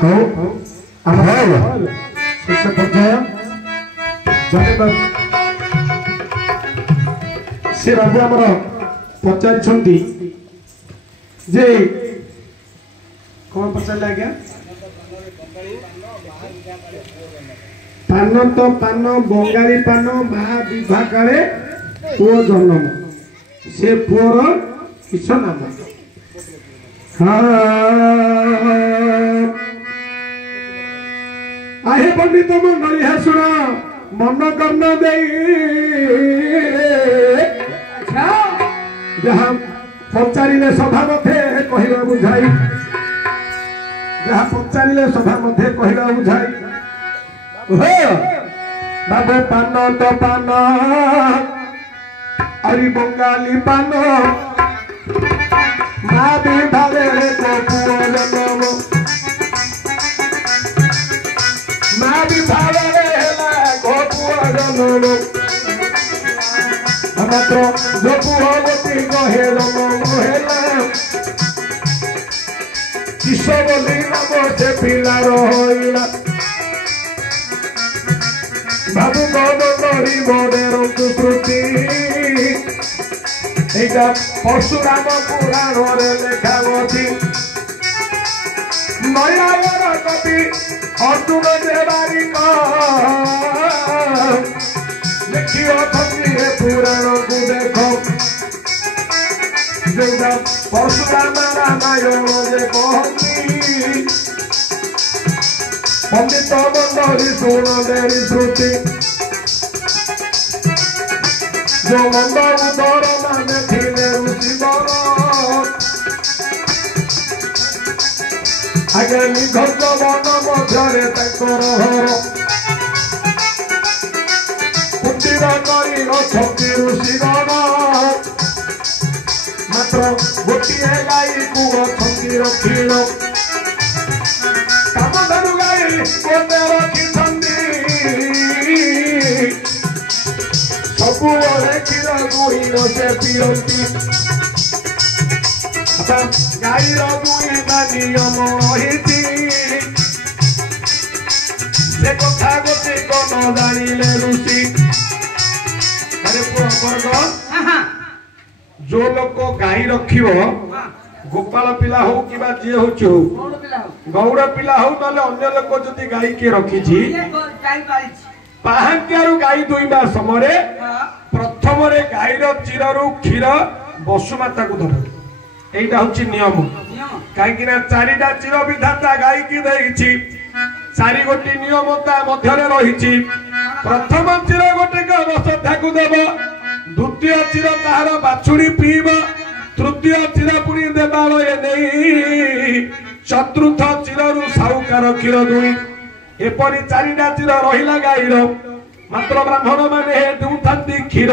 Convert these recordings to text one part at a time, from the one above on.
ହଉ ଆମର ଶେଷ ପର୍ଯ୍ୟାୟ ଜଣେ ସେ ବାବୁ ଆମର ପଚାରିଛନ୍ତି ଯେ କଣ ପଚାରିଲେ ଆଜ୍ଞା ପାନ ତ ପାନ ବଙ୍ଗାଳୀ ପାନ ମହାବିଭା କାଳେ ପୁଅ ଜନ୍ମ ସେ ପୁଅର କିସ ନାମ आहे पंडित मंडली है शुण मन कर्ण दे जहाँ पचारे सभा मध्य कहवा बुझाई जहाँ पचारे सभा मध्य कहवा बुझाई बाबू पान तो पान अरे बंगाली पान माँ भी भावे तो पुओ जन्म माँ भी भावे को पुओ जन्म मात्र जो पुओ गति कहे जन्म है किस बोली नम से पिला रहा बाबू कौन करी मोदेर श्रुति एटा परशुराम पुराण लेखा गति नयर कवि अर्जुन देवारी लिखी अथी पुराण को देख जोटा परशुराम रामायण जे कहती पंडित मंडली शुण देरी श्रुति जो मंद उदर माने थिले ऋषिवर आगे निघंट वन मध्य कुटीर करी अछंती ऋषिगण मात्र गोटे गाई को अछंती रखिल कामधेनु गाई गोटे रखिछंती सबुरे क्षीर दुईन से पियंती गाईर दुईटा नियम रही से कथा गोटे कन जानिले ऋषि अरे वर्ग जो लोक गाई रखिब गोपाल पिला हो कि जी हो गौड़ पिला हो ना अन्य लोक जदि गाई किए रखी पाहांत्यारू गाई दुईबा समय प्रथम गाईर चिरु क्षीर बसुमाता को धर यहीटा हूँ नियम कहीं चारिटा चिर विधाता गाई की देछि चारि गोटी नियम मध्य रही प्रथम चिर गोटे बसधा को देव द्वितीय चिर तार बाछुड़ी पीब तृतीय चिर पुणी देवालय नहीं चतुर्थ चिरु साहुकार क्षीर दुई एपरी चारिटा चिर रहिला गाईर मात्र ब्राह्मण माने देउथांती क्षीर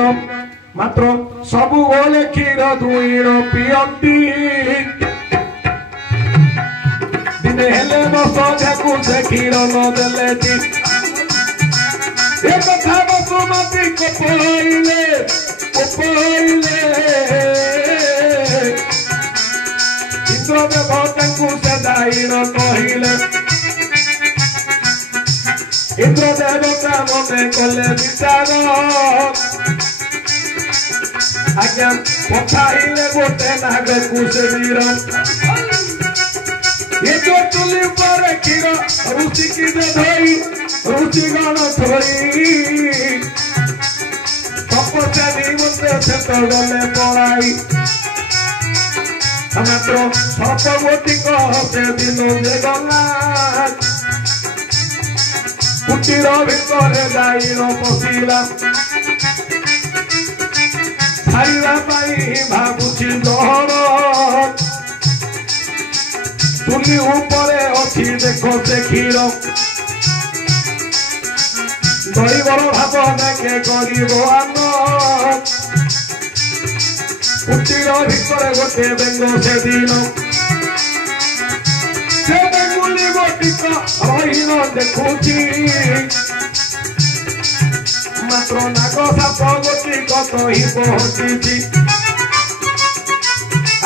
मात्र सबु ओले क्षीर दुईण पियंती दिने हेले बसझाकू से क्षीर न देले ए कथा बसुमती कोपइले इंद्रदेव तांकू से दाईण कहिले इंद्र देवता मने कले विचार आज्ञा पठाइले गोटे नाग कुशवीर ये जो चुली पर क्षीर ऋषि की धोई ऋषि गण थोड़ी तपस्या निमंत्रे से गले पड़ाई मात्र सर्प गोटी से दिन जे गला कुटीर भितर गाईर पशिला छाड़ा भावुची जहर तुली उपरे अच्छी देख से क्षीर गरीबर भाव नाके गरीब आन कुटीर भितर गोटे बेंग से दिन से बेंगुली गोटिक रहीन देखुची मात्र नाग साप गोटी कत ही पहुंची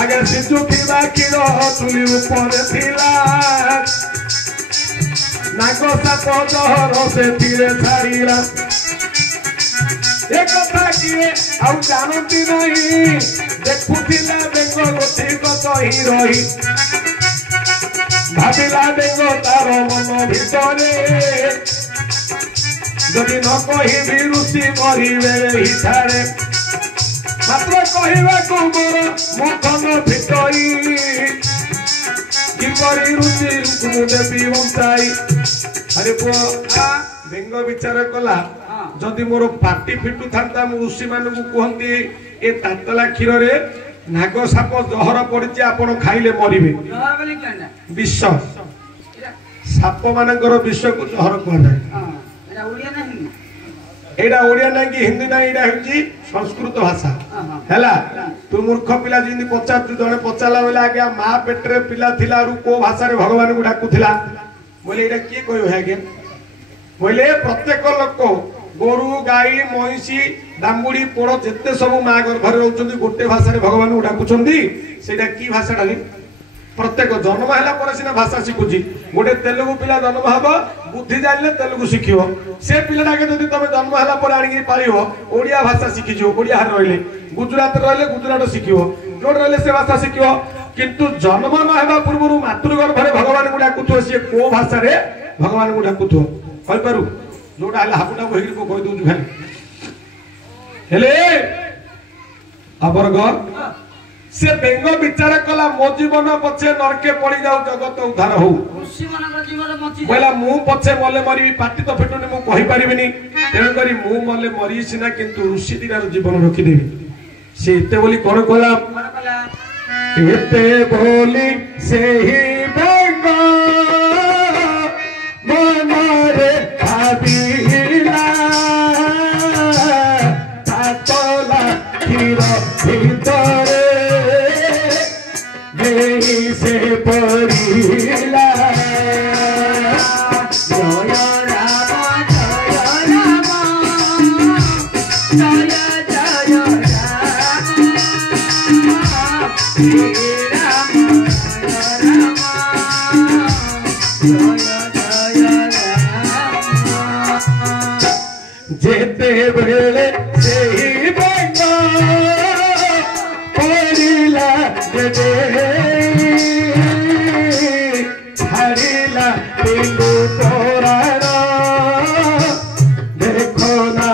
आगे सिजुकी क्षीर तुली ऊपर थिला नाग साप जहर से छाड़ा एक कथा किए आउ जानती नहीं देखुला बेंग गोटी गत ही रही भाविला बेंग तार मन भितरे जदि न कहि ऋषि मरिबे हिठारे मात्र कहवाक मोर मुखन फिटई किपरि ऋषि देवी बंचाई अरे पुओ बेंग विचार कला जदि मोर पार्टी फिटू था ऋषि मान कहती ए तातला क्षीर रे नाग साप जहर पड़ी आपण खाइले मरिबे विष साप मानकर विष को जहर कहना एडा ओडिया ना कि हिंदी ना एडा होची संस्कृत भाषा हैला तू मूर्ख पिला जिंदी पचार तू जने पचाला बेला आगे मां पेटरे पिला थिला रु को भाषा रे भगवान को डाकुथिला बोले एडा के कहयो है आगे बोले प्रत्येक लोक गोरु गाई महिषी दामुड़ी पोड़ जिते सब माँ गर्भ रोचंदी गोटे भाषा भगवान को डाकुचंदी सेटा की भाषा डाली प्रत्येक जन्म हैला पर सिना भाषा शिखुची गोटे तेलुगु पिला जन्म हबो बुद्धि जानले तेलुगु शिखियो से पिलाटा के जदि तमे जन्म हैला पर आनी पारियो ओडिया भाषा शिखिजो ओडिया हार रहले गुजरात रहले गुजरात शिखियो जोड रहले से भाषा शिखियो किंतु जन्म न हेबा पूर्वरु मातृगर्भ रे भगवान को डाकुथो से को भाषा रे भगवान को डाकुथो कहि पारु जोटा हला हापुटा बहिर को कहि दउ खाली हेले अबरग से बेंग विचार कला मो जीवन पछे नरके पड़ी जाऊ जगत उद्धार हो ऋषि मानकर जीवन मची बोला मु पछे मले मरी पाटी तो फेटुनी मु कहि परिबिनी तेन करी मु मले मरी सिना किंतु ऋषि दिनार जीवन रखि देबी से एते बोली कोन कला एते बोली सेही बेंग मनरे भाबिला तातला क्षीर भितरे से पड़ीला जय राम जय राम जय जय राम श्री राम जय राम जेते बेले सेही बेंग पड़ीला देखो ना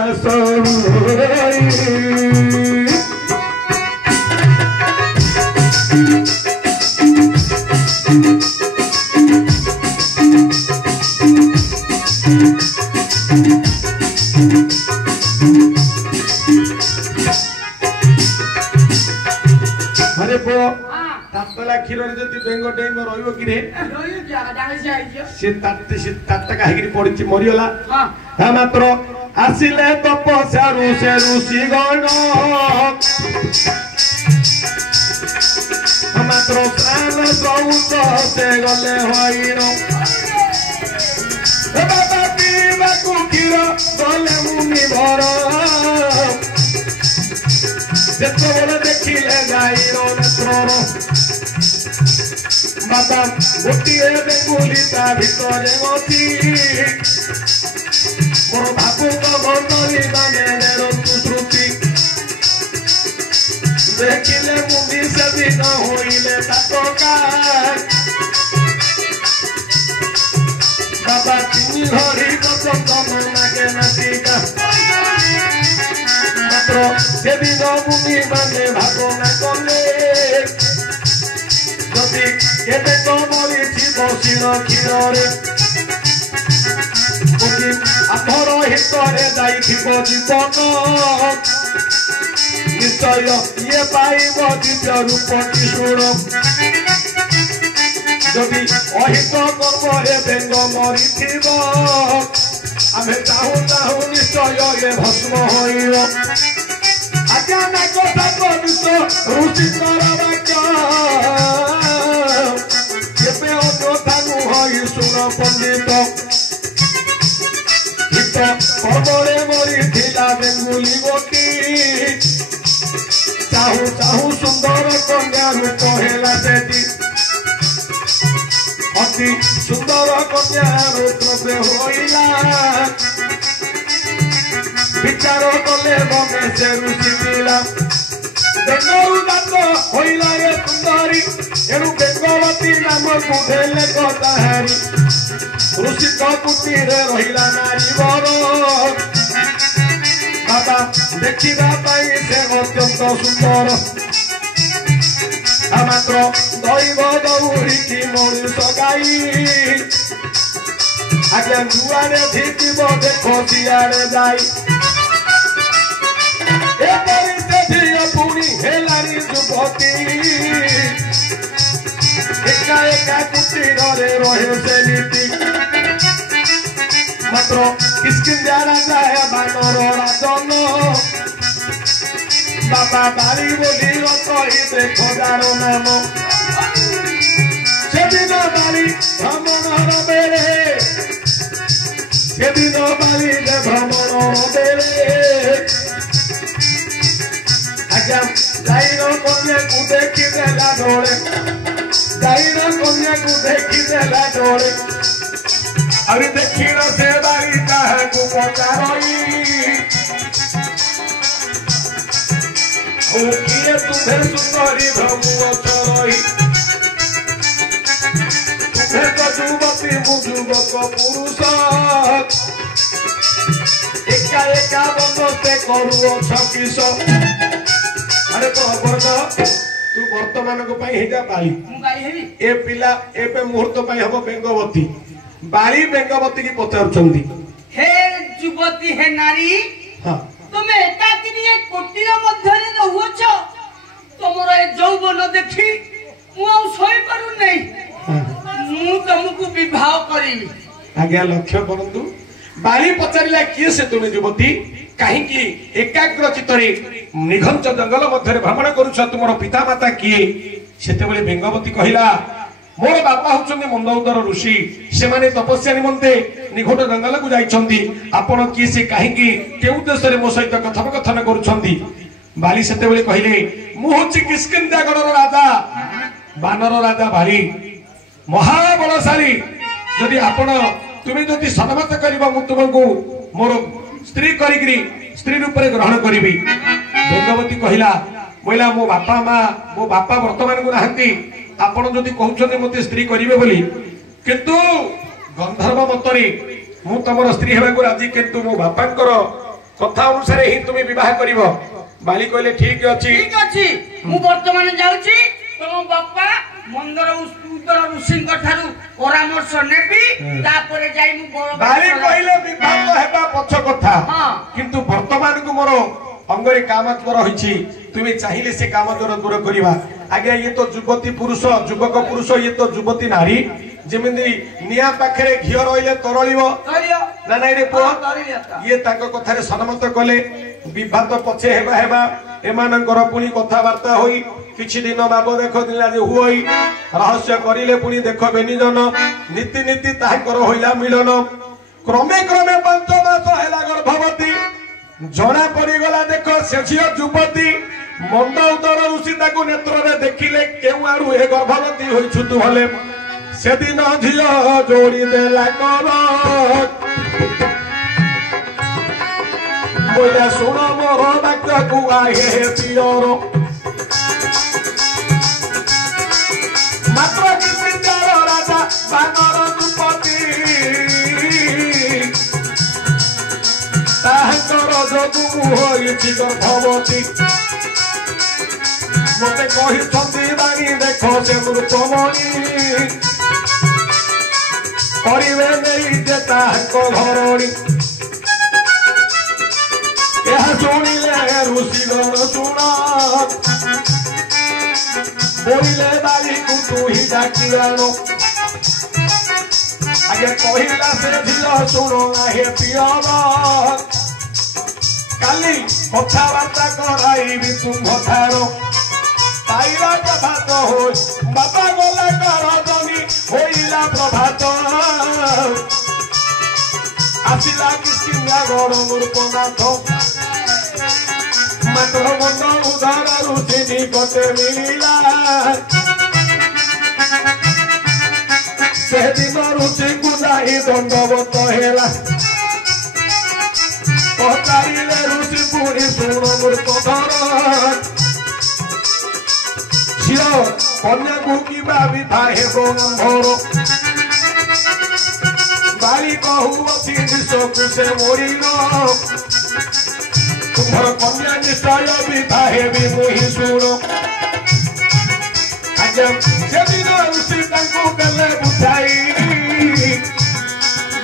अरे पो तातला क्षीर जदि बेंग डेंग रहिबो कि रे से तात काहिकरी पड़िछि मरियला हा मात्र आसिले तपस्यारु से ऋषि गण मात्र प्राण सौत से गले होइर बाबा पीबा को क्षीर गले मुनि भर जेतबेले देखिले गाईर नेत्र माता गोटे बेंगुली ता भितरे अति मोर भावुक मंडली माने श्रुति देखिले मुनि से दिन होइले तातकार बाबा तीन घड़ी बचन नागे नाटिका मात्र से दिन मुनि माने भावना कले जदि केते तो मरी बसिन क्षीर आमर हितरे जाइथिबो जीवन निश्चय ये पाइब दिव्य रूप किशोर जदि अहित कर्म बेंग मरी आमे चाहू चाहू निश्चय ये भस्म होइब आज्ञा नाग साप विष ऋषिकर वाक्य केबे अजोथा नुहई सुन पंडित हित कबरे मरी थिला बेंगुली गोटी चाहू चाहू सुंदर कन्या रूप हेला सेठी अति सुंदर कन्यार द्रव्य होइला विचार कले बने से ऋषि मिला बेंगलु जात होइला ये सुंदरी एनु बेंगवती नाम कुधेले कताहारी ऋषि कुटीर रहिला नारी बर बाबा देखिबा पाई से अत्यंत सुंदर मात्र दैव दौड़ी की मनुष्य गाई आज्ञा जुआरे धिकिब देखो सियारे जाई पुणी हेलानी युवती एका एका कुटीर रहे से नीति मात्र किस्किंदा राजा बानर राजन बाबा बारी बोली कही देखो जार नाम सेदिन बाली भ्रमणर बेले सेदिन बाली भ्रमणर बेले आज्ञा जाइर कन्या को देखी देला डोले जाइर कन्या को देखी देला डोले अरे देखी न से बारी काहे को पचारई ओ किए तुम्हें सुंदरी भ्रमु अचरई तुम्हें तो युवती मुजुवक पुरुष एका एका बंदे करू किस अरे तो वर्ग तू वर्तमान को पाई हेजा बाली ए पिला एबे मुहूर्त पाई हबो बेंगवती बाली बेंगवती की पचारचंदी हे युवती हे नारी हां तुमे एकाकिनी ए कोटिर मध्य रे रहउछ तमरो ए यौवन देखि मु आ सोई पारु नै मु तुमको विवाह करिली आज्ञा लक्ष्य करंतु बाली पचारिला किए से तुमे युवती कहीं की एकाग्र चित्तरे निघंच जंगल मध्य भ्रमण करुछ तुमर पिता माता किए सेते बेले बेंगवती कहिला मोर बापा होचंदी मंदोदर ऋषि से माने तपस्या निमंते निघोट जंगल को जाइछंदी आपण की से कहीं की के उद्देश्य रे मो सहित कथन करुछंदी बाली सेते बेले कहिले मु होची किष्किंधा गणर राजा बानर राजा बाली महाबलशाली यदि आपण तुमे जदि सन्मत करिबा मु तुमको मोर स्त्री करी स्त्री रूप में ग्रहण करी बेंगवती कहला बोला मो बापा वर्तमान को नहांती आपण जदि कहउछन मते स्त्री करिवे बोली किंतु गंधर्व मतरे मु तमर स्त्री हेबा को राजी किंतु मो बापांकर कथा अनुसार ही तुमे विवाह करिवो बाली कहले ठीक अछि मु वर्तमान जाउची तम बापा मंदर उतर ऋषि ठारू परामर्श नेबी तापरे जाई मु बाली कहले विवाह हेबा पछ कथा किंतु वर्तमान को मोर अंगरे काम द्वारा होइछि तुमे चाहिले से काम द्वारा दूर करिवा आगे ये तो युवती पुरुष युवक पुरुष ये तो युवती नारी जेमिंदी निया पाखरे घियो रहिले तरलिबो ना नाइ रे पो ये ताको कथारे सन्मत कले विवाह तो पछे हेबा एमानकर पुनी कथा वार्ता होई किछि दिन बाबो देखो दिला जे हुई रहस्य करिले पुनी देखो बेनिजन नीति नीति ताहाकर होइला मिलन क्रमे क्रमे 5 मास हैला गर्भवती जना पड़ी गला देखो से झियो युवती मंद उदर ऋषि ताको नेत्र रे देखिले केउ आरु ए गर्भवती होइछु तु हले से दिन झियो जोड़ी देला करत बोला सुन मोर वाक्य को आए पियर मात्र किसिंदार राजा बानर दुपति ताहकर जदु होइछि गर्भवती मते कहि छंदी बानी देखो से मृतमणि करिवे नै जे ताहको घरणी यह सुनिले ऋषि गण सुन बोले बाली को तू ही डाकिलानो आगे कहिला से झिलो सुनो हे पियबा काली कथा वार्ता कराइबी तुम थारो पाइला प्रभात हो बाबा गोला करदनी होइला प्रभात आसिला किसिंगा गण मूर्खनाथ मात्र मन उदार ऋषि निकटे मिलिला ସେଦିନ ଋଷିକୁ ଯାଇ ଦଣ୍ଡବତ ହେଲା ପଚାରିଲେ ଋଷି ପୁଣି ଶୁଣ ମୃତଧର ଝିଅ କନ୍ୟାକୁ କିବା ବିଭା ହେବ ମୋର ବାଳି କହୁଅଛି ବିଷକୁ ସେ ମରିଲ ତୁମର କନ୍ୟା ନିଶ୍ଚୟ ବିଭା ହେବି ମୁହିଁ ଶୁଣ ଆଜ୍ଞା ସେଦିନ ଋଷି ତାଙ୍କୁ ଦେଲେ ବୁଝାଇ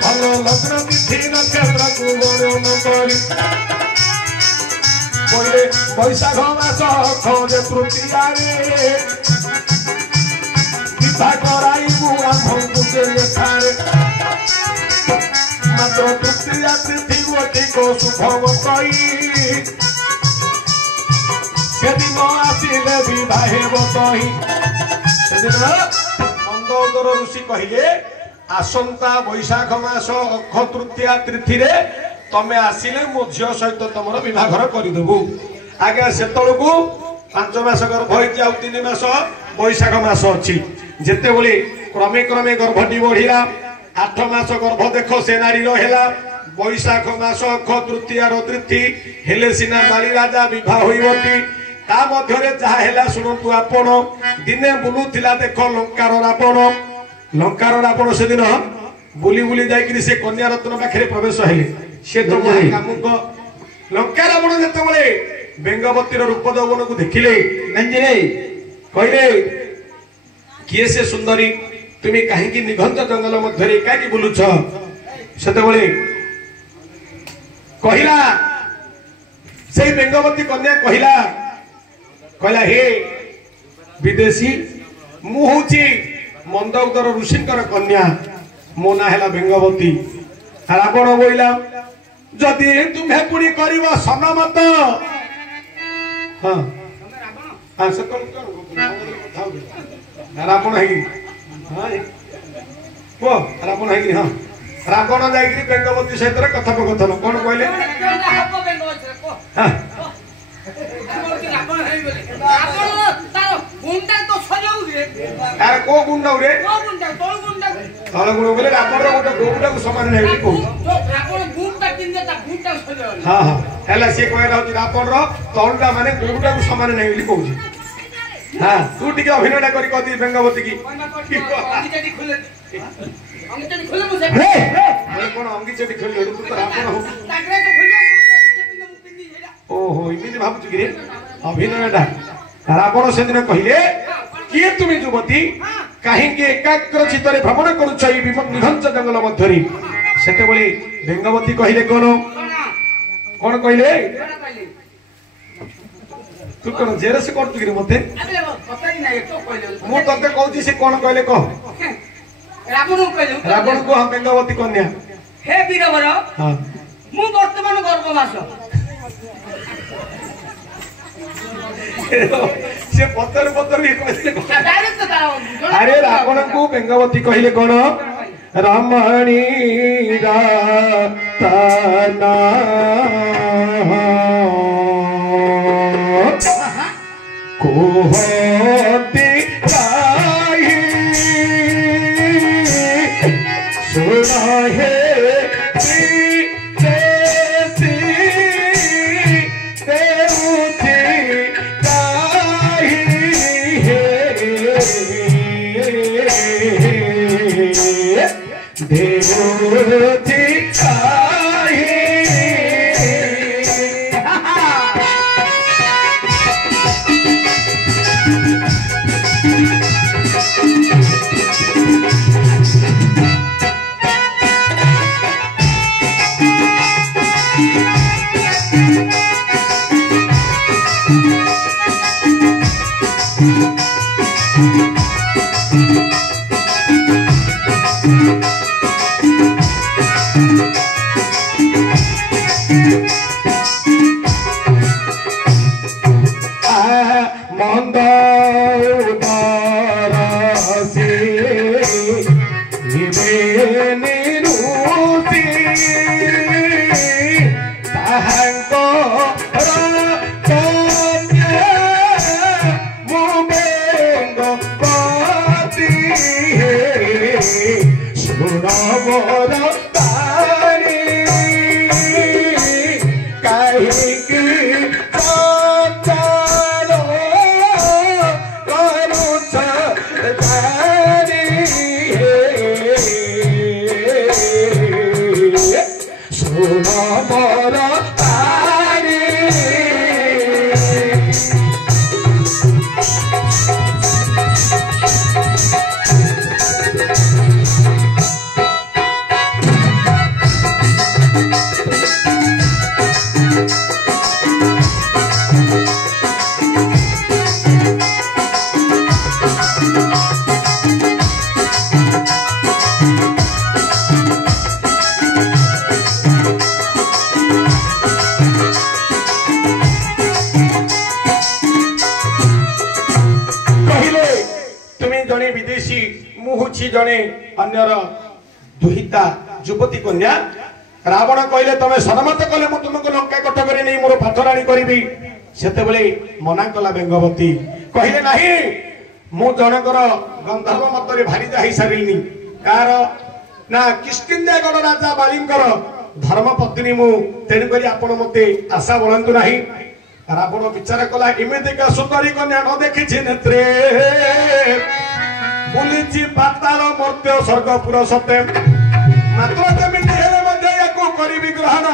ଭଲ ଲଗ୍ନ ତିଥି ନକ୍ଷତ୍ରକୁ ବର୍ଣ୍ଣନ କରି କହିଲେ ବୈଶାଖ ମାସ ଖୋଜେ ତୃତୀୟାରେ ବିଭା କରାଇବୁ ଆମ୍ଭଙ୍କୁ ସେ ଲେଖାରେ ମାତ୍ର ତୃତୀୟା ତିଥି ଅଧିକ ଶୁଭମ କହି ସେଦିନ ଆସିଲେ ବିଭା ହେବ କହି ସେଦିନ ମନ୍ଦୋଦର ଋଷି କହିଲେ ଆସନ୍ତା ବୈଶାଖ ମାସ ଅକ୍ଷ ତୃତୀୟା ତିଥିରେ ତମେ ଆସିଲେ ମୋ ଝିଅ ସହିତ ତମର ବିଭାଘର କରିଦେବୁ ଆଜ୍ଞା ସେତେବେଳକୁ 5 ମାସ ଗର୍ଭ ହେଇଛି ଆଉ 3 ମାସ ବୈଶାଖ ମାସ ଅଛି ଯେତେବେଳେ କ୍ରମେ କ୍ରମେ ଗର୍ଭଟି ବଢିଲା 8 ମାସ ଗର୍ଭ ଦେଖ ସେ ନାରୀର ହେଲା ବୈଶାଖ ମାସ ଅକ୍ଷ ତୃତୀୟାର ତିଥି ହେଲେ ସିନା ମାଳି ରାଜା ବିବାହ ହୋଇବଟି ତା ମଧ୍ୟରେ ଯାହା ହେଲା ଶୁଣନ୍ତୁ ଆପଣ ଦିନେ ବୁଲୁଥିଲା ଦେଖ ଲଙ୍କାର ରାବଣ ସେଦିନ ବୁଲି ବୁଲି ଯାଇକିରି ସେ କନ୍ୟା ରତ୍ନ ପାଖରେ ପ୍ରବେଶ ହେଲେ ସେ ତ କାମୁକ ଲଙ୍କା ରାବଣ ଯେତେବେଳେ ବେଙ୍ଗବତୀର ରୂପ ଯୌବନକୁ ଦେଖିଲେ କହିଲେ କିଏ ସେ ସୁନ୍ଦରୀ ତୁମେ କାହିଁକି ନିଘଞ୍ଚ ଜଙ୍ଗଲ ମଧ୍ୟରେ ଏକାକି ବୁଲୁଛ ସେତେବେଳେ କହିଲା ସେଇ ବେଙ୍ଗବତୀ କନ୍ୟା କହିଲା ହେ ବିଦେଶୀ ମୁଁ ହଉଛି ମନ୍ଦୋଦର ଋଷିଙ୍କର କନ୍ୟା ମୋ ନାଁ ହେଲା ବେଙ୍ଗବତୀ ରାବଣ ବୋଇଲା ଯଦି ତୁମେ ପୁଣି କରିବ ସନମତ ରାବଣ ହେଇକିରି ହଁ ରାବଣ ଯାଇକିରି ବେଙ୍ଗବତୀ ସହିତ କଥୋପକଥନ କଣ କହିଲେ କୋ ଗୁଣ୍ଡ ତଳ ଗୁଣ ବୋଲେ ରାବଣର ଗୋଟେ ଗୋଟାକୁ ସମାନ ନାହିଁ ହଁ ହଁ ହେଲା ସିଏ କହିଲା ହଉଛି ରାବଣର ତଳଟା ମାନେ ଗୋଟାକୁ ସମାନ ନାହିଁ ବୋଲି କହୁଛି ହଁ ତୁ ଟିକେ ଅଭିନୟଟା କରି କହନ୍ତି ବେଙ୍ଗବତୀ କି କଣ ଅଙ୍ଗିଚଟି ଖୋଲି ତୁ ତ ରାବଣ ହଉ ଓହୋ ଏମିତି ଭାବୁଛୁ କି ଅଭିନୟଟା ରାବଣ ସେଦିନ କହିଲେ କିଏ ତୁମେ ଯୁବତୀ କାହିଁକି ଏକାଗ୍ର ଚିତ୍ତରେ ଭ୍ରମଣ କରୁଛ ଏଇ ନିଘଞ୍ଚ ଜଙ୍ଗଲ ମଧ୍ୟରେ ସେତେବେଳେ ବେଙ୍ଗବତୀ କହିଲେ କଣ କହିଲେ ତୁ କଣ ଜେରସ କରୁଛୁ କି ମତେ ମୁଁ ତତେ କହୁଛି ସେ କଣ କହିଲେ କହ ରାବଣକୁ ହଁ ବେଙ୍ଗବତୀ କନ୍ୟା ହେ ବୀରବର ମୁଁ ବର୍ତ୍ତମାନ ଗର୍ଭବାସ ସେ ପତର କହିଲେ ଆରେ ରାବଣକୁ ବେଙ୍ଗବତୀ କହିଲେ କଣ ରମଣୀ ରତନା କୁହନ୍ତି କାହିଁ ଶୁଣ ହେ तारी कहीं की चालो करू तारी सुनो मोर तारी जड़े अन्यर दुहिता युवती कन्या रावण कहले तमे सरमत कले मु तुमको लंका कटक रे नहीं मोर पाथराणी करिबी सेते बेले मना कला बेंगवती कहले नाही मु जनकर गंधर्व मतरे भारी जाहि सारिलनी कार ना किष्किंध्यागढ़ राजा बालिंकर धर्म पत्नी मु तेनु करी आपण मते आशा बोलंतु नाही रावण विचार कला इमेदिका सुंदरी कन्या न देखिछि नेत्रे बुलीची पाताल मर्त्य स्वर्गपुर सत्य मात्र केमिति हेले मध्ये याकु करिबि ग्रहण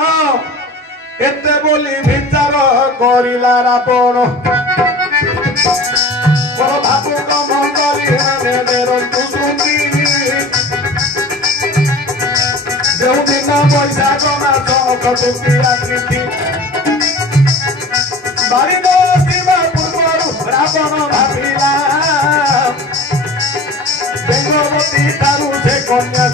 एते बोली विचार करिला रावण पर भावुक मंगली माने देरंतु सुंदी देउ दिन बैशाख मास कटुकी आकृति बारिद शिवा पूर्वरु रावण भाविला बेंगवती तारू से कन्या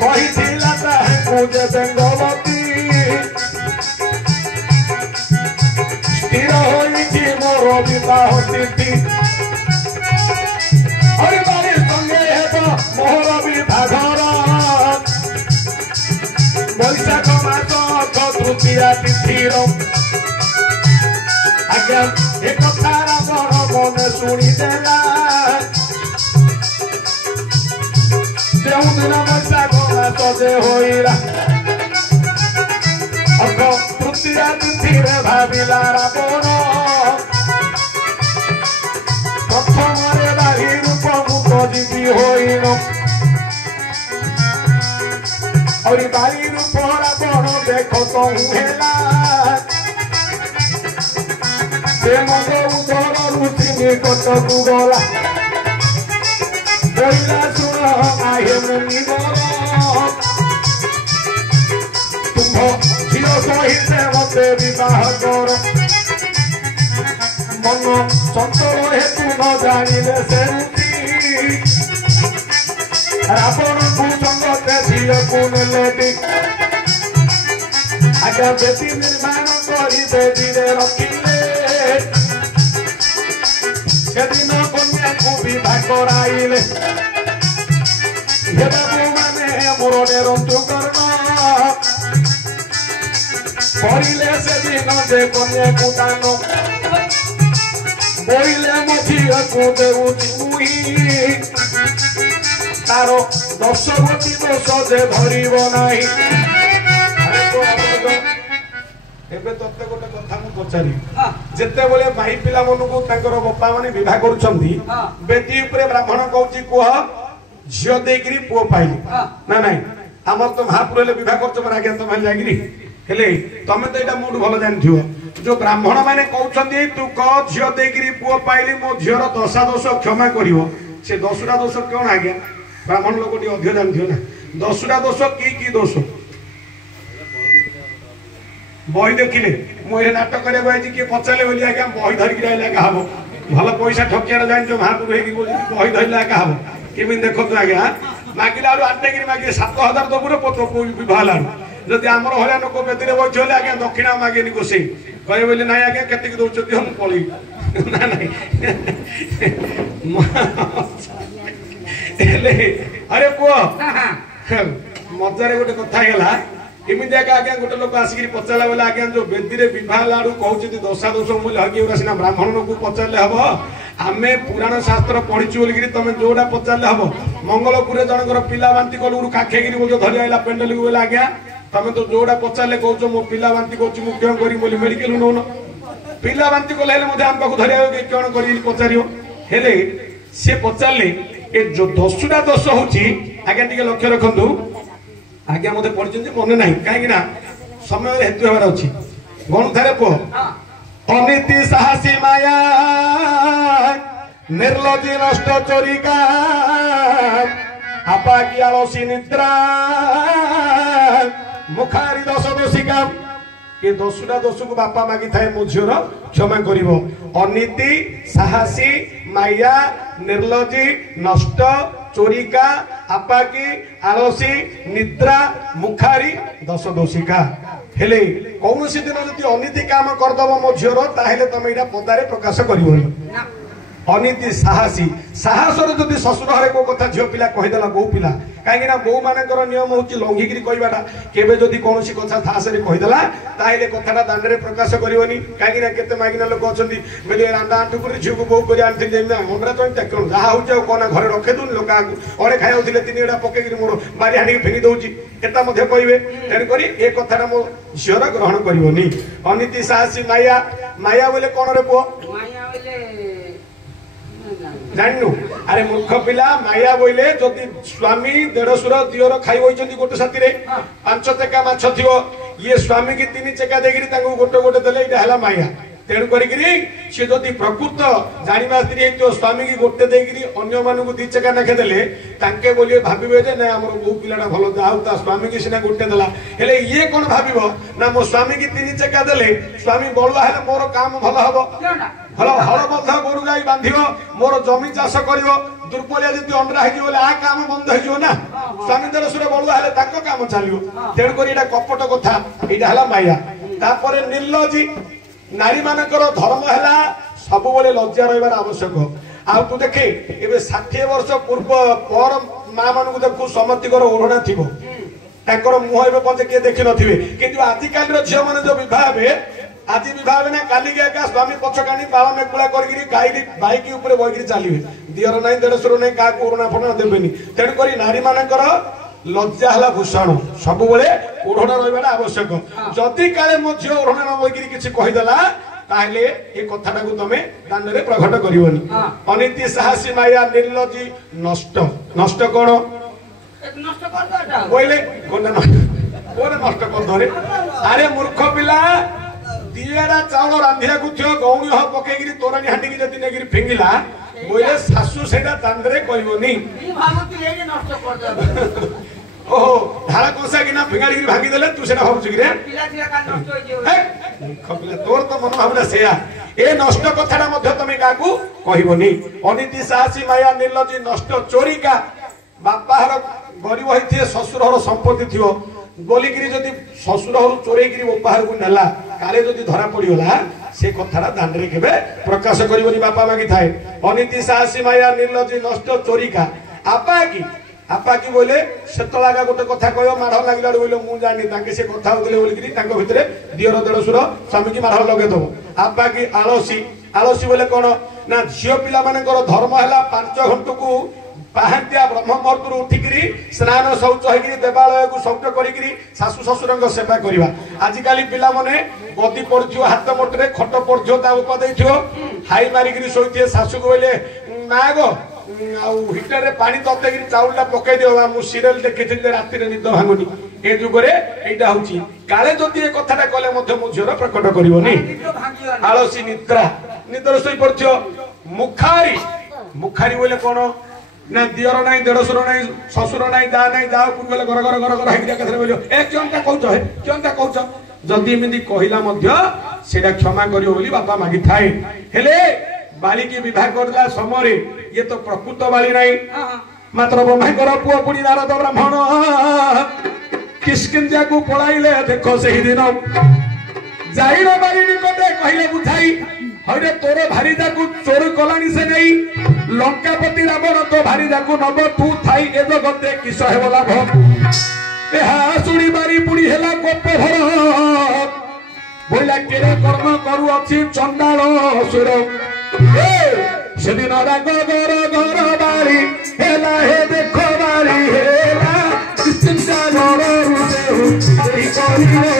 कहिथिला ताहाकु जे बेंगवती स्थिर होइछि मोर विवाह तिथि अरे बारी संगे हेब मोर विभाघर बैशाख मास तृतीया तिथिर आज्ञा एक कथा रावण मन शुणी देला देउ दिन बैशाख मास जे होइला अख तृतीया तिथिरे भाविला रावण प्रथमरे बाही रूप मुख जीवी होइल और बाही रूप रावण देख तो हेला कटकू गला बोला सुन आहे मुनिवर तुम झील सहित मते विवाह कर मन चंचल हेतु न जानिले सेरुती रावण को संगते झील को नेले आज्ञा बेटी निर्माण करी बेदीरे रखिले सेदिन कन्या को विवाह कराइले हे बाबू माने मोर निरंतु कर्ण करिले सेदिन जे कन्या को दान बोइले मझिया को देउची मुही तार 10 गोटी दोष जे धरिब नाही एबे तत्ते गोटे कथा मु पचारि जेते बोले भाई पिला मनु को तांकर बापा माने विवाह करूछंती बेटी ऊपर ब्राह्मण कहउची कोह झियो देगिरी पो पाइली ना नाही हमर तो महापुरले विवाह करछ मर आज्ञा तो मान लागिरी हेले तमे तो एटा मोड भलो जान थियो जो ब्राह्मण माने कहउछंती तू क झियो देगिरी पो पाइली मो झियोर दशा दोष क्षमा करिवो से दशुरा दोष कोन आज्ञा ब्राह्मण लोकटी अधिक जान थियो ना दशुरा दोष की दोष बही देखिले मुझे नाटक करे किए पचारे बोली आज्ञा बही धरिक रहा क्या हम भल पैसा ठकियार जान महापुर बही धरला क्या हम केमी देखो आज्ञा मागिला आटेगिरी मागे 7000 दबुर पतो विवाह जदि आमर भाया लोक बेदी में बच आज्ञा दक्षिणा मागेनि गोसे कहे बोले ना आज्ञा के दौरान हम पलि ना अरे पुओ मजारे गोटे कथा एमती आज्ञा गोटे लोक आसिक पचारा बेले आज्ञा जो बेदी में विवाह लाड़ू कहते दशा दोष मूल्य हकी सीना ब्राह्मण को पचारे हम आमे पुराण शास्त्र पढ़ीचु बोलिकी तमे जोड़ा पचारले हबो मंगलपुर जनकर पिला बांती कलुरु काखेगिरी बोल धरि आइला पेंडल बोले आज्ञा तमे तो जोड़ा पचारले कहउछो मो पिला बांती कहउछु मु क्यों करी बोली मेडिकल नोन पिला बांती कले हेले मते हम पाखु धरि आयो क्यों करी पचारियो हेले से पचारले ए जो दसुटा दोष होची आज्ञा टिके लक्ष्य रखंतु आज्ञा मते पढिचन मने नाही काहे ना समय हेतु हेबार अछि गण थारे पो अनीति साहसी माया निर्लज्जी नष्ट चोरिका आपाकी आलसी निद्रा मुखारी दश दोषिका ये दसुटा दोष को बापा मागी थाए मो झीर क्षमा करिवो अनीति साहसी माया निर्लज्जी नष्ट चोरिका आपाकी आलसी निद्रा मुखारी दश दोषिका हेले कौन सी दिन जदि अनीति काम करदब मो झीर ताहेले तमे इटा पदारे प्रकाश करिवोनी अनीति साहसी साहसर जदि ससुर हरे को कथा झियो पिला कहिदेला बो पिला काहे ना बो मानकर नियम होची लंघिकरी कहबाटा केबे जदि कोनोसी कथा थासरे कहिदेला ताहेले कथाटा दांडरे प्रकाश करिवोनी काहे ना केते मागिना लोक अछंती बेले रांडा आंटू पर झियो को बो करी आनथि जेना हमरा तो तकन जहा हो जाओ कोना घरे रखे दुन लोक आगु अरे खाइ होथिले तिनिडा पकेगिरी मोर बारी हाडी फेंगी दउची एता मध्ये कहिबे तेन करी ए कथाटा मो झियर ग्रहण करिवोनी अनीति साहसी माया माया बोले कोन रे पो माया बोले जाननु अरे मूर्ख पिला माया बोले जदि स्वामी देढ़सुर दियर खाई होइचंदी गोटे साथी रे पांच चका माछ थियो ये स्वामी की तीन चका देगिरी तांगु गोटे गोटे देले इटा हला माया तेणु करिगिरी से जदि प्रकृत जानिबा स्त्री हेतो स्वामी की गोटे देगिरी अन्य मानु को दी चका नखे देले तांके बोलिए भाबिबे जे नै हमर बहु पिलाटा भलो जाऊ ता स्वामी की सिना गोटे देला हेले ये कोन भाबिबो ना मो स्वामी की तीन चका देले स्वामी बळुआ हेले मोर काम भलो हबो हलो हल बंध गोरु गाई बांधिबो मोर जमी चाष करिवो दुर्बलिया जति अंडरा हेजि बोले आ काम बंद हेजो ना स्वामी देढ़सुर बळुआ हेले ताको काम चालियो तेणु करी एटा कपट कथा एटा हला माया तापरे निर्लज्जी नारी मानकर धर्म है सब बोले लज्जा रही आवश्यक आ तू देखे एबे 60 वर्ष पूर्व पर माँ मान देखू समतिकर ओढ़ना थी मुह ए पचे किए देखी नथिबे किंतु आजिकल झील मैंने जो बहे आज बहे ना काली एका स्वामी पछकानी बाला मेकुला करगिरी गाई बाइक ऊपर बहिकी चलिए दियर ना देढ़सुर ना क्या ओढ़ना फोड़ना देवेनि तेणुक नारी मानकर लज्जा हला भूषण सब बेले ओढ़ना रहा आवश्यक जदि काले मो झील ओढ़ना न बहिकी किसी कहीदेला ताहले ए कथाटा को तमे दांडरे प्रकट करिवनी अनीति साहसी माया निर्लज्जी नष्ट नष्ट कोन नष्ट कर दाटा बोले कोन नष्ट कर धरे अरे मूर्ख पिला दियारा चावल रांधिया को थियो गौणी ह पकेगिरी तोरानी हांडी की जति नेगिरी फेंगिला बोले सासु सेटा दांडरे कहिवनी ई भागती लेके नष्ट कर दे ओहो ढाला कोसा कि ना फिंगाड़ी की भागी देले तू सेटा भाबुछ कि रे पिला पिला का नष्ट होई जे हे खपिला तोर तो मन भावना सेया ए नष्ट कथाटा मध्ये तमे काकू कहिवनी अनीति साहसी माया निर्लज्जी नष्ट चोरी का बापाहर गरीब होइथे ससुरहर संपत्ति थियो बोलिगिरी जदि ससुरहर चोरेगिरी उपहार को नेला काले जदि धरा पड़ीगला से कथाटा दांडरे केबे प्रकाश करिवनी बापा मागी थाए अनीति साहसी माया निर्लज्जी नष्ट चोरी का आपा की बोले सेतलागा गोटे कथा कयो माढ़ लागिला बोले मु जानि ताके से कथा होतले बोलिगिरी ताको भितरे दियर देढ़सुर स्वामी की माढ़ लगे दबो आपा की आलसी आलसी बोले कोन ना झियो पिला मानकर धर्म हैला 5 घंटा को पाहंतिया ब्रह्म मुहूर्त उठिकरी स्नान शौच होइकरी देवालय को शौच करिकरी सासु ससुरंग सेवा करिवा आजिकाली पिला माने गदी पड़थियो हाथ मोटरे खट पड़थियो ता उप दैथियो हाई मारिकरी सोइथिए सासु को बोले मागो हिटर पानी ततेगिरी चाउलटा पकई दियो मु सीरियल देखिथिले राति रे निद भांगुनी ए जुगरे एटा होची काले जदि ए कथाटा कले मध्य मु झियर प्रकट करिवनी आलसी निद्रा निद्रा सोई पड़थियो मुखारी मुखारी बोले कोन ना दियर नाही देढ़सुर नाही ससुर नाही दा नाही जा पुगले घर घर घर घर हेगिरा कथरे बोलियो ए क्योंटा कहउछ हे क्योंटा कहउछ जदि एमिति कहिला मध्य सेडा क्षमा करियो बोली बापा मागी थाए हेले बाली की विवाह करला समय ये तो प्रकृत बाली नहीं मात्र ब्रह्मांकर पुआ पुणी नारद ब्राह्मण किष्किंध्या को पळाइले देखो सही दिन जाइल बारी निकटे कहले बुझाई हरे तोर भारीजा को चोर कलानी से नहीं लंकापति रावण तो भारीजा को नब तू थाई ए जगते किस हेब लाभ एहा सुनी बारी पुणी हेला कोप भर बोला केरे कर्म करू अछि चंडाल सुर সেদিন রাগ গর গর বাড়ি হেলা হে দেখো বাড়ি হেলা চিন্তা নর এই করিলে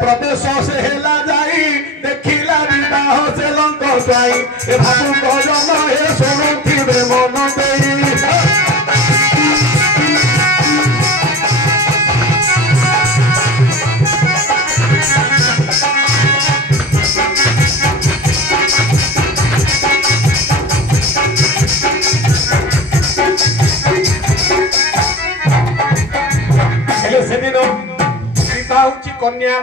प्रदेश से हेला जाई देखिला विवाह से लंक जाई ए भाबु भजन हे शुणुथिबे मन देई से दिन सीता होची कन्या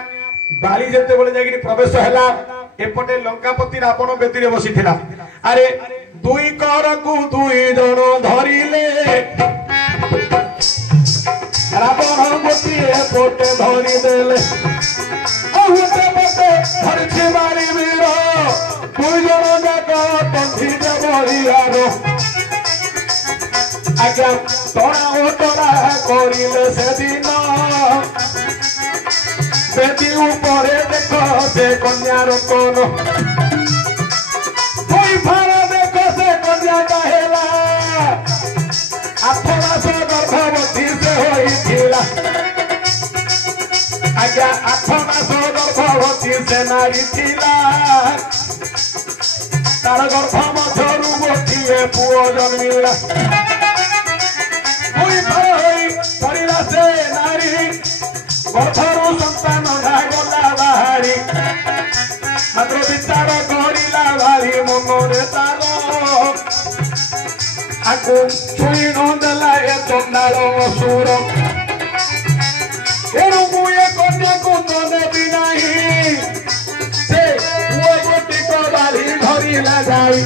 बाली जेते बोले जागिनी प्रवेश हैला एपटे लंकापति रावण बेदी रे बसिथिला अरे दुई कर को दुई जण धरिले रावण गोटी एपटे धरि देले ओहते पटे धरछि बारी वीर दुई जण जाक तंथि दे बलियारो आज्ञा तोरा ओटरा करिले से दिन बेदी ऊपरे देखो से कन्या रोकन कोई भार देखो से कन्या कहेला आठरा से गर्भवती से होइथिला आज्ञा 8 मास गर्भवती से नारी थिला तार गर्भ मधुरु गोटिए पुओ जन्मिला कोई भार होई परिला से नारी गर्भरु संतान गला बाहरी मात्र विचार करिला भारी मनरे तार आकु छुई न देला ए चंडाल असुर एनु मुए कन्या को तो देबी नाही से पुओ गोटी को बाली धरिला जाई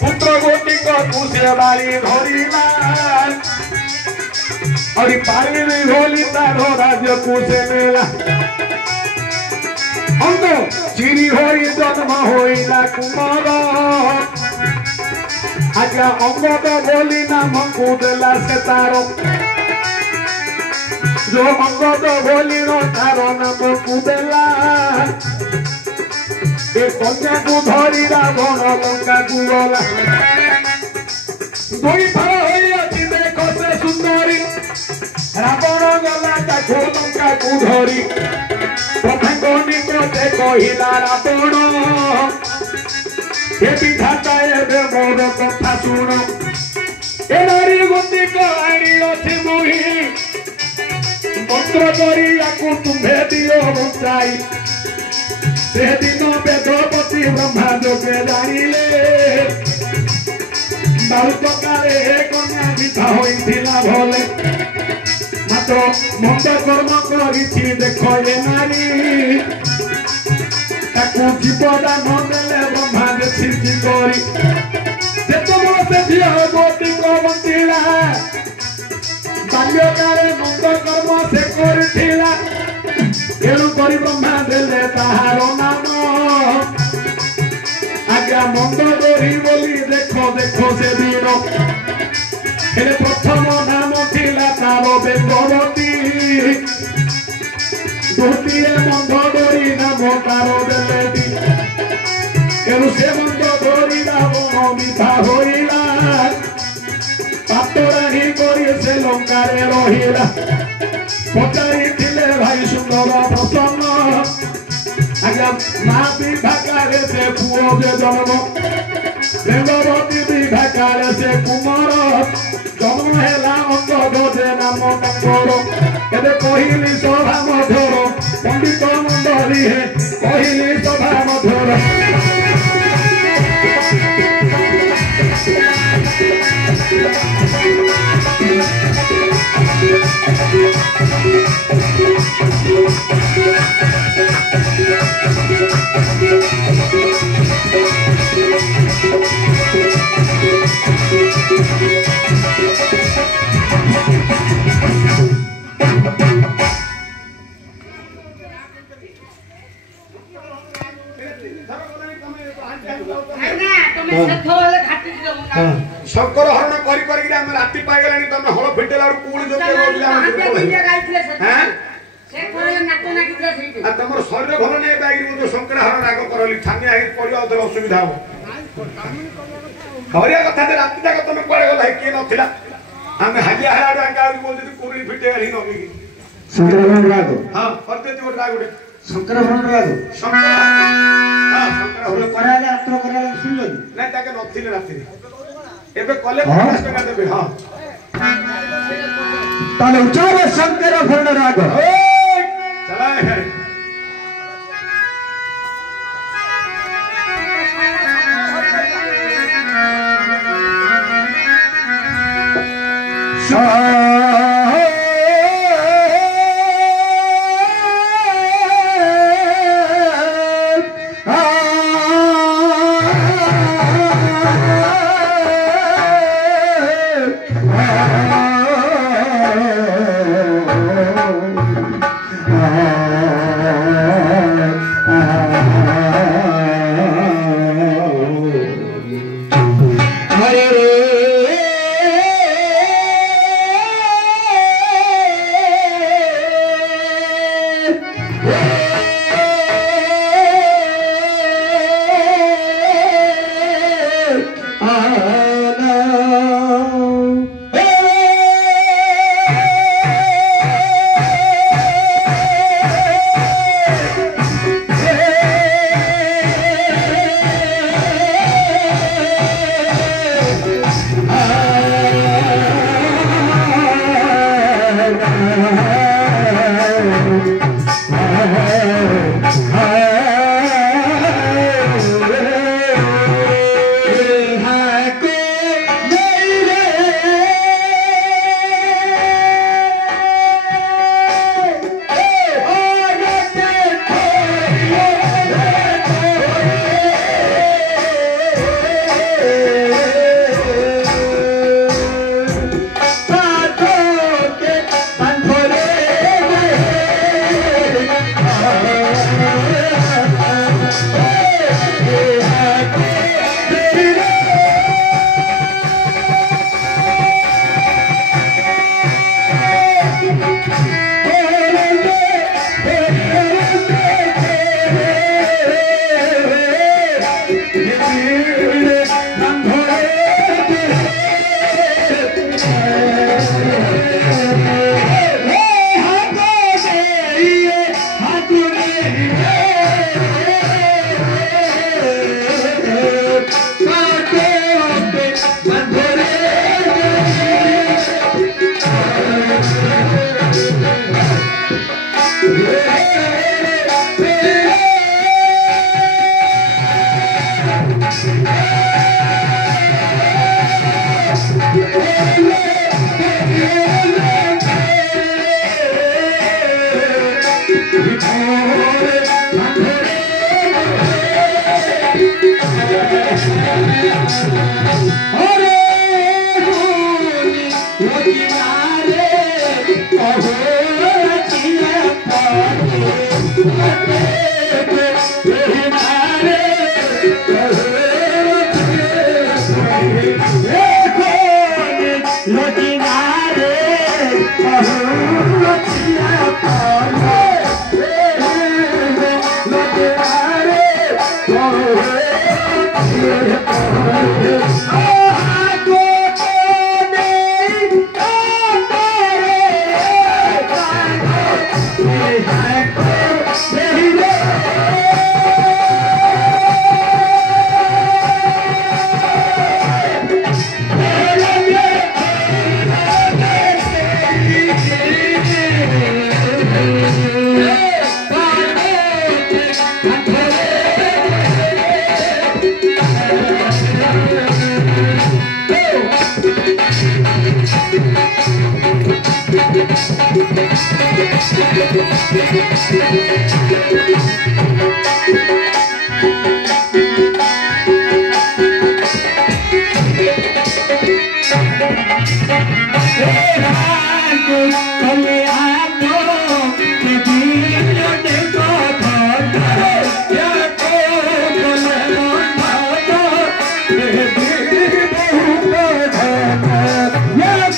पुत्र गोटी को कुसे बाली धरिला और पानी में होली तारो राज्य कुसे मेला अंग चिरी होई जन्म होइला कुमार आज्ञा अंग तो बोली नाम कुदेला से तारो जो अंग तो बोली नो तारो नाम कुदेला ए कन्या को धरी रावण लंका को गला दुई थर होई अछि देखो से सुंदरी रावण गला ताको लंका को धरी प्रथंगनी कोते कहिला रावण हे विधाता एबे मोर कथा सुन ए नारी गति कहानी अछि मोहि मंत्र करी याकु तुम्हे दियो बचाई से दिन वेदपति ब्रह्मा जोगे जानिले बालुकारे कन्या विधा होइथिला भले मात्र मंद कर्म करिछि देखो ए नारी ताकू जीवदान देले ब्रह्मा जे सृष्टि करी जेतबो से धिया गोटी को बंतिला बाल्यकाले मंद कर्म से करिथिला एणु करी ब्रह्मा देले ताहार नाम आज्ञा मंद डोरी बोली देखो देखो से दिन हेले प्रथम नाम थिला तार बेदवती द्वितीय मंद डोरी नाम तार देलेती एणु से मंद डोरी रावण मिथा होइला पातराणी करी से लंकारे रहिला पचारी थिले भाई सुंदर प्रसन्न आज्ञा माँ विभागारे से पुओ जे जन्म देववती विभागारे से कुमार जन्म हेला अंगद जे नाम टंगर एबे कहिली सभा मधुर पंडित मंडली हे कहिली सभा मधुर जानी तमे हळ फिटेलार कोळी जोके बोलिया हैं से करे नाटक ना किला सही आ तमर शरीर भल नै बागी मो शंकर हर राग करली छानिया हे पडियो त असुविधा हो हरिया कथा दे राति तक तमे कोड़े गला के नथिला हमें हालिया हराडा गावी बोलते तो कोळी फिटेली नबी शंकर भरण राग हां करते तो राग उठे शंकर भरण राग शंकर हां शंकर होले कराले आत्र कराले सुनलो नै ताके नथिले राति एबे कले 50 टका देबे हां ताले उचारे शंकर भरण राग चला है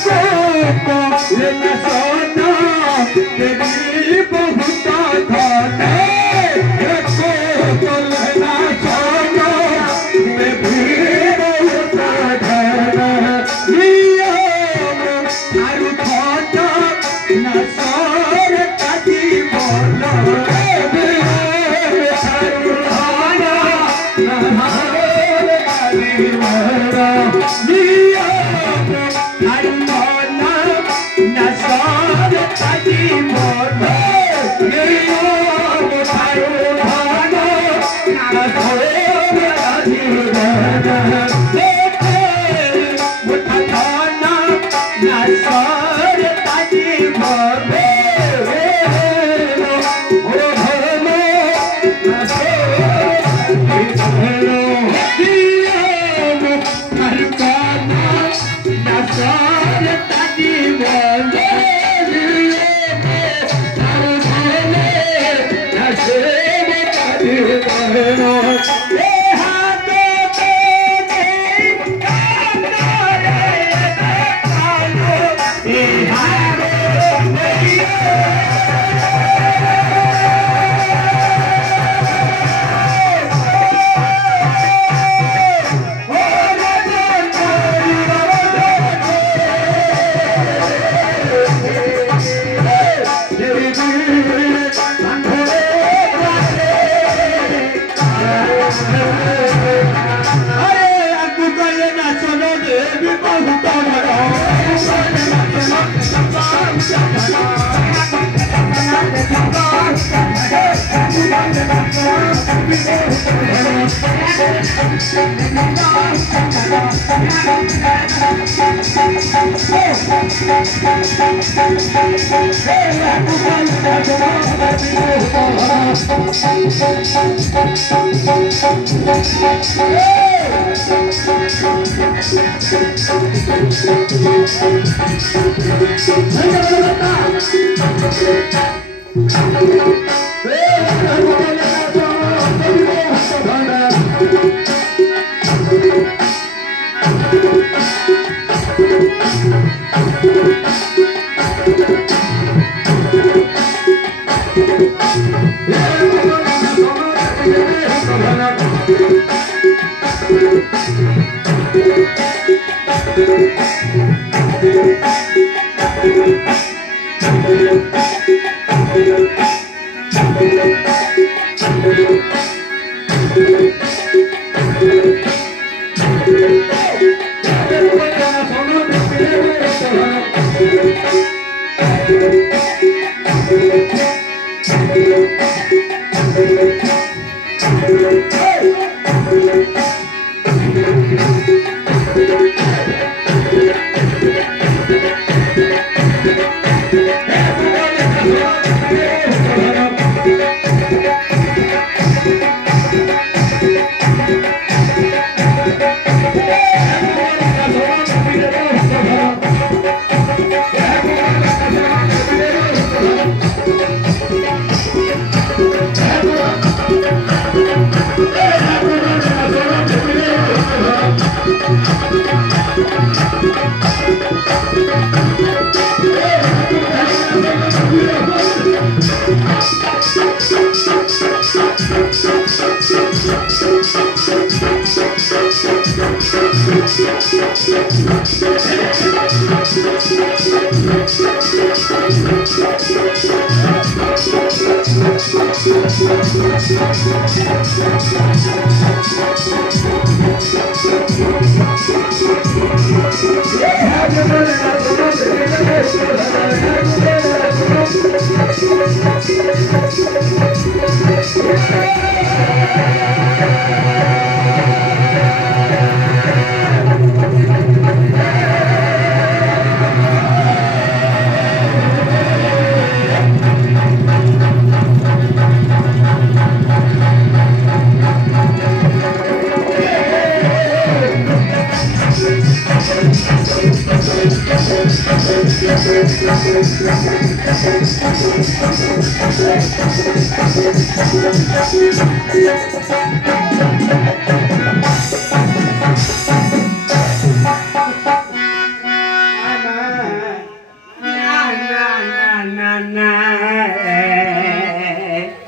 Yeah. न सोना तेरी बहुत धन एको तोले न सोना तेरी बहुत धन लियो आरु खाता न सोर काटी बोलो आरु खाना न हार काटी बोलो लियो आरु खाना न सोर काटी बोलो लियो आरु खाना न सोर काटी बोलो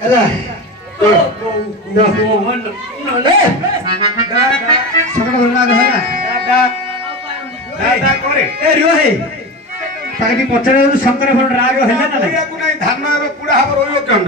ହେଲା ସକାଳ ଭଲ ଲାଗ ହେଲା ଦାଦା କରେ ଏ ରିଓ ହେ ତାକେ ପଚାରେ ଶଙ୍କର ଭଲ ରାଗ ହେଲା ନା ଧାନ ଏବେ ପୁରା ହବ ରହିବ କେମିତି